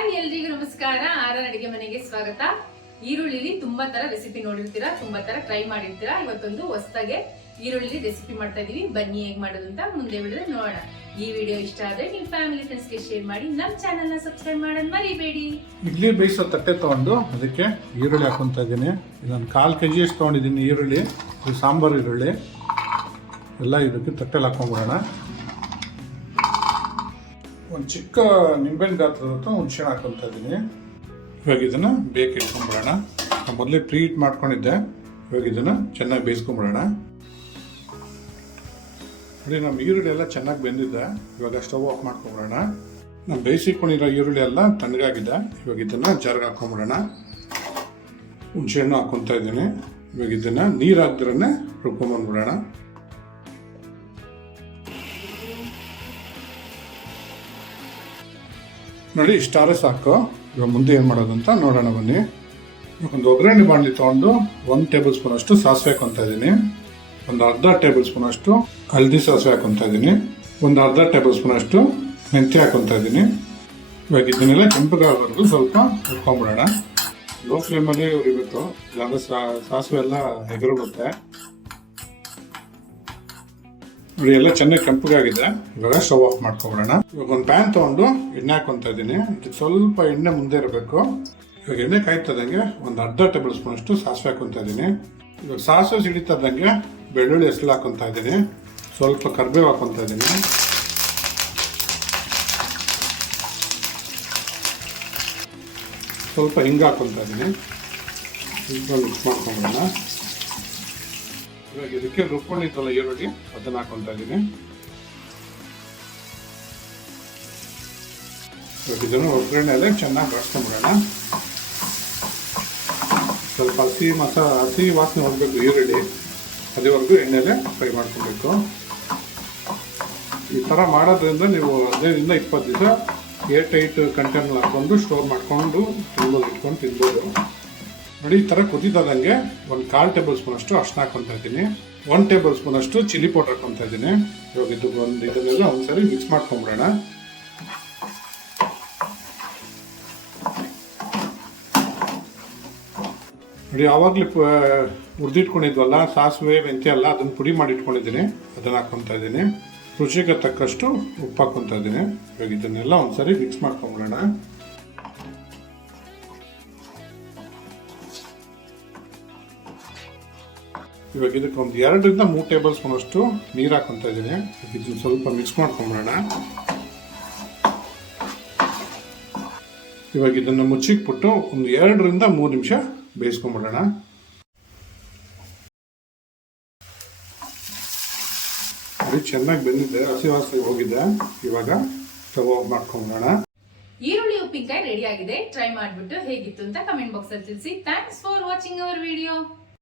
Hi ಎಲ್ರಿಗೂ ನಮಸ್ಕಾರ. Horn ಅಡಿಗೆ ಮನೆಗೆ ಸ್ವಾಗತ. ಈರುಳ್ಳಿಲಿ ತುಂಬಾ ತರ ರೆಸಿಪಿ ನೋಡಿರ್ತೀರಾ, ತುಂಬಾ ತರ ಟ್ರೈ ಮಾಡಿರ್ತೀರಾ. ಇವತ್ತೊಂದು ಹೊಸದಾಗೆ ಈರುಳ್ಳಿ ರೆಸಿಪಿ ಮಾಡ್ತಾ ಇದೀವಿ. ಬನ್ನಿ ಹೇಗ್ ಮಾಡೋದು ಅಂತ ಮುಂದೆ ವಿಡಿಯೋ ನೋಡೋಣ. ಈ ವಿಡಿಯೋ ಇಷ್ಟ ಆದ್ರೆ ನಿಮ್ ಫ್ಯಾಮಿಲಿ ಫ್ರೆಂಡ್ಸ್ ಗೆ ಶೇರ್ ಮಾಡಿ, ನಮ್ ಚಾನೆಲ್ ನ ಸಬ್ಸ್ಕ್ರೈಬ್ ಮಾಡೋದ್ ಮರಿಬೇಡಿ. ಇಡ್ಲಿ ಬೇಯಿಸೋ ತಟ್ಟೆ ತಗೊಂಡು ಅದಕ್ಕೆ ಈರುಳ್ಳಿ ಹಾಕೊಂತ ಇದ್ದೀನಿ. ಇದೊಂದು 1/4 kg ಅಷ್ಟು ತಗೊಂಡಿದ್ದೀನಿ ಈರುಳ್ಳಿ. ಇದು ಸಾಂಬಾರು ಈರುಳ್ಳಿ ಎಲ್ಲ ಇದಕ್ಕೆ ತಟ್ಟೆಲಿ ಹಾಕೊಂಡ್ಬಿಡೋಣ. ಒಂದು ಚಿಕ್ಕ ನಿಂಬೆಹಣ್ಣು ಗಾತ್ರದ ಹುಣಸೆ ಹಾಕೊಂತ ಇದ್ದೀನಿ. ಇವಾಗ ಇದನ್ನು ಬೇಗ ಇಟ್ಕೊಂಡ್ಬಿಡೋಣ. ಮೊದಲೇ ಪ್ರೀ ಹೀಟ್ ಮಾಡ್ಕೊಂಡಿದ್ದೆ. ಇವಾಗ ಇದನ್ನು ಚೆನ್ನಾಗಿ ಬೇಯಿಸ್ಕೊಂಡ್ಬಿಡೋಣ. ನೋಡಿ, ನಮ್ಮ ಈರುಳ್ಳಿ ಎಲ್ಲ ಚೆನ್ನಾಗಿ ಬೆಂದಿದೆ. ಇವಾಗ ಸ್ಟವ್ ಆಫ್ ಮಾಡ್ಕೊಂಡ್ಬಿಡೋಣ. ನಾವು ಬೇಯಿಸಿಕೊಂಡಿರೋ ಈರುಳ್ಳಿ ಎಲ್ಲ ತಣ್ಣಗಾಗಿದೆ. ಇವಾಗ ಇದನ್ನು ಜಾರ್ಗೆ ಹಾಕೊಂಡ್ಬಿಡೋಣ. ಹುಣಸೆಹಣ್ಣು ಹಾಕೊತಾ ಇದ್ದೀನಿ. ಇವಾಗ ಇದನ್ನು ನೀರು ಹಾಕ್ದಿರೇ ರುಬ್ಕೊಂಡ್ಬಂದ್ಬಿಡೋಣ. ನೋಡಿ, ಇಷ್ಟಾರೆ ಸಾಕು. ಇವಾಗ ಮುಂದೆ ಏನು ಮಾಡೋದು ಅಂತ ನೋಡೋಣ ಬನ್ನಿ. ಒಂದು ಒಗ್ಗರಣೆ ಬಾಣಲಿ ತೊಗೊಂಡು 1 ಟೇಬಲ್ ಸ್ಪೂನ್ ಅಷ್ಟು ಸಾಸಿವೆ ಹಾಕೊತಾ ಇದ್ದೀನಿ. ಒಂದು ಅರ್ಧ ಟೇಬಲ್ ಸ್ಪೂನ್ ಅಷ್ಟು ಹಳದಿ ಸಾಸಿವೆ ಹಾಕೊತಾ ಇದ್ದೀನಿ. ಒಂದು ಅರ್ಧ ಟೇಬಲ್ ಸ್ಪೂನ್ ಅಷ್ಟು ಮೆಂತ್ಯ ಹಾಕೊತಾ ಇದ್ದೀನಿ. ಇವಾಗ ಇದನ್ನೆಲ್ಲ ಕೆಂಪಗಾಗೋವರೆಗೂ ಸ್ವಲ್ಪ ಹುರ್ಕೊಂಡ್ಬಿಡೋಣ. ಲೋ ಫ್ಲೇಮಲ್ಲಿ ಉರಿಬೇಕು, ಇಲ್ಲಾಂದ್ರೆ ಸಾಸಿವೆ ಎಲ್ಲ ಎಗರುತ್ತೆ. ನೋಡಿ, ಎಲ್ಲ ಚೆನ್ನಾಗಿ ಕೆಂಪಗಾಗಿದೆ. ಇವಾಗ ಸ್ಟವ್ ಆಫ್ ಮಾಡ್ಕೊಂಡ್ಬಿಡೋಣ. ಇವಾಗ ಒಂದು ಪ್ಯಾನ್ ತೊಗೊಂಡು ಎಣ್ಣೆ ಹಾಕೊತಾ ಇದ್ದೀನಿ. ಇದಕ್ಕೆ ಸ್ವಲ್ಪ ಎಣ್ಣೆ ಮುಂದೆ ಇರಬೇಕು. ಇವಾಗ ಎಣ್ಣೆ ಕಾಯ್ತದಂಗೆ ಒಂದು ಅರ್ಧ ಟೇಬಲ್ ಸ್ಪೂನ್ ಅಷ್ಟು ಸಾಸಿವೆ ಹಾಕೊತಾ ಇದ್ದೀನಿ. ಇವಾಗ ಸಾಸಿವೆ ಸಿಡಿತದಂಗೆ ಬೆಳ್ಳುಳ್ಳಿ ಹೆಸರು ಹಾಕೊತಾ ಇದ್ದೀನಿ. ಸ್ವಲ್ಪ ಕರಿಬೇವು ಹಾಕೊತಾ ಇದ್ದೀನಿ. ಸ್ವಲ್ಪ ಹಿಂಗೆ ಹಾಕೊತಾ ಇದ್ದೀನಿ. ಸ್ವಲ್ಪ ಮಿಕ್ಸ್ ಮಾಡ್ಕೊಂಡ್ಬಿಡೋಣ. ಇವಾಗ ಇದಕ್ಕೆ ರುಬ್ಕೊಂಡಿದ್ದಲ್ಲ ಈರುಳ್ಳಿ, ಅದನ್ನ ಹಾಕೊತಾ ಇದ್ದೀನಿ. ಇವಾಗ ಇದನ್ನು ಒಗ್ಗರಣೆಯಲ್ಲೇ ಚೆನ್ನಾಗಿ ಬಳಸ್ಕೊಂಡ್ಬಿಡೋಣ. ಸ್ವಲ್ಪ ಹಸಿ ವಾಸನೆ ಹೋಗ್ಬೇಕು ಈರುಳ್ಳಿ, ಅದೇವರೆಗೂ ಎಣ್ಣೆಲೆ ಫ್ರೈ ಮಾಡ್ಕೊಬೇಕು. ಈ ಥರ ಮಾಡೋದ್ರಿಂದ ನೀವು 15-20 ದಿವಸ ಏರ್ ಟೈಟ್ ಕಂಟೈನರ್ ಹಾಕೊಂಡು ಸ್ಟೋರ್ ಮಾಡ್ಕೊಂಡು ಇಟ್ಕೊಂಡು ತಿನ್ಬೋದು. ನೋಡಿ, ಈ ಥರ ಕುದಿದಂಗೆ ಒಂದು 1/4 ಟೇಬಲ್ ಸ್ಪೂನ್ ಅಷ್ಟು ಅರ್ಶಿನ ಹಾಕೊತಾ ಇದ್ದೀನಿ. 1 ಟೇಬಲ್ ಸ್ಪೂನ್ ಅಷ್ಟು ಚಿಲ್ಲಿ ಪೌಡರ್ ಹಾಕೊತಾ ಇದ್ದೀನಿ. ಇವಾಗ ಇದನ್ನೆಲ್ಲ ಒಂದ್ಸರಿ ಮಿಕ್ಸ್ ಮಾಡ್ಕೊಂಡ್ಬಿಡೋಣ. ನೋಡಿ, ಆವಾಗಲೇ ಹುರಿದಿಟ್ಕೊಂಡಿದ್ವಲ್ಲ ಸಾಸಿವೆ ಮೆಂತ್ಯ ಎಲ್ಲ, ಅದನ್ನು ಪುಡಿ ಮಾಡಿ ಇಟ್ಕೊಂಡಿದ್ದೀನಿ. ಅದನ್ನು ಹಾಕೊತಾ ಇದ್ದೀನಿ. ರುಚಿಗೆ ತಕ್ಕಷ್ಟು ಉಪ್ಪು ಹಾಕೊತಾ ಇದ್ದೀನಿ. ಇವಾಗ ಇದನ್ನೆಲ್ಲ ಒಂದ್ಸರಿ ಮಿಕ್ಸ್ ಮಾಡ್ಕೊಂಡ್ಬಿಡೋಣ. ಇವಾಗ ಇದಕ್ಕೆ ಒಂದು 2-3 ಟೇಬಲ್ ಸ್ಪೂನ್ ಅಷ್ಟು ನೀರು ಹಾಕೊತಾ ಇದ್ದೀನಿ. ಇದನ್ನು ಸ್ವಲ್ಪ ಮಿಕ್ಸ್ ಮಾಡ್ಕೊಂಡ್ಬಿಡೋಣ. ಇವಾಗ ಇದನ್ನು ಮುಚ್ಚಿಕ್ಬಿಟ್ಟು ಒಂದು 2-3 ನಿಮಿಷ ಬೇಯಿಸ್ಕೊಂಡ್ಬಿಡೋಣ. ಅದು ಚೆನ್ನಾಗಿ ಬೆಂದಿದೆ, ಹಸಿ ವಾಸನೆ ಹೋಗಿದೆ. ಇವಾಗ ಸ್ಟವ್ ಆಫ್ ಮಾಡ್ಕೊಂಡ್ಬಿಡೋಣ. ಈರುಳ್ಳಿ ಉಪ್ಪಿನಕಾಯಿ ರೆಡಿ ಆಗಿದೆ. ಟ್ರೈ ಮಾಡ್ಬಿಟ್ಟು ಹೇಗಿತ್ತು ಅಂತ ಕಮೆಂಟ್ ಬಾಕ್ಸ್ ಅಲ್ಲಿ ತಿಳಿಸಿ. Thanks for watching our video.